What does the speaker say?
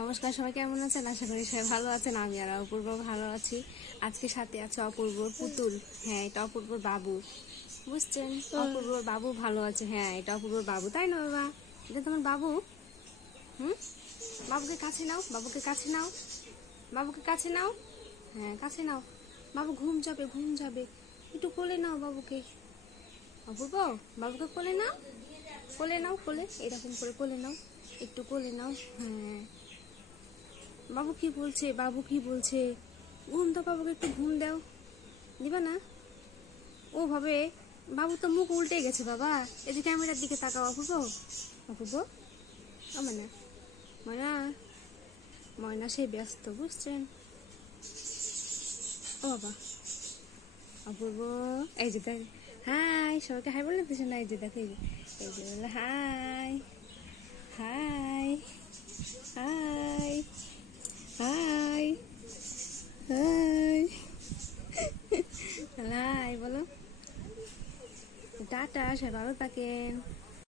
নমস্কার, সবাই কেমন আছেন? আশা করি সবাই ভালো আছেন। আমি আর অপূর্ব ভালো আছি। আজকে সাথে আছে অপূর্বর পুতুল। হ্যাঁ, এটা অপূর্বর বাবু, বুঝছেন? অপূর্বর বাবু ভালো আছে। হ্যাঁ, এটা অপূর্বর বাবু, তাই না বাবা? এটা তোমার বাবু। হুম, বাবুকে কাছে নাও, বাবুকে কাছে নাও, বাবুকে কাছে নাও। হ্যাঁ, কাছে নাও। বাবু ঘুম যাবে, ঘুম যাবে। একটু কোলে নাও বাবুকে। অপূর্ব, বাবুকে কোলে নাও, কোলে নাও, কোলে এরকম করে কোলে নাও, একটু কোলে নাও। হ্যাঁ, বাবু কি বলছে? বাবু কি বলছে? ঘুম দাও বাবুকে, একটু ঘুম দাও। দিবা না? ও ভাবে, বাবু তো মুখ উল্টে গেছে বাবা। এই যে ক্যামেরার দিকে তাকাও অপূর্ব। অপূর্ব, ও ময়না, ময়না, ময়না সে ব্যস্ত, বুঝছেন? ও বাবা, অপূর্ব, এই যে দেখ, হাই, সবাইকে হাই বলে দিচ্ছে না? এই যে দেখো, এই যে বলে hi, hi, hi, hi, hi, hi বলো। টাটা, সবাই ভালো থাকেন।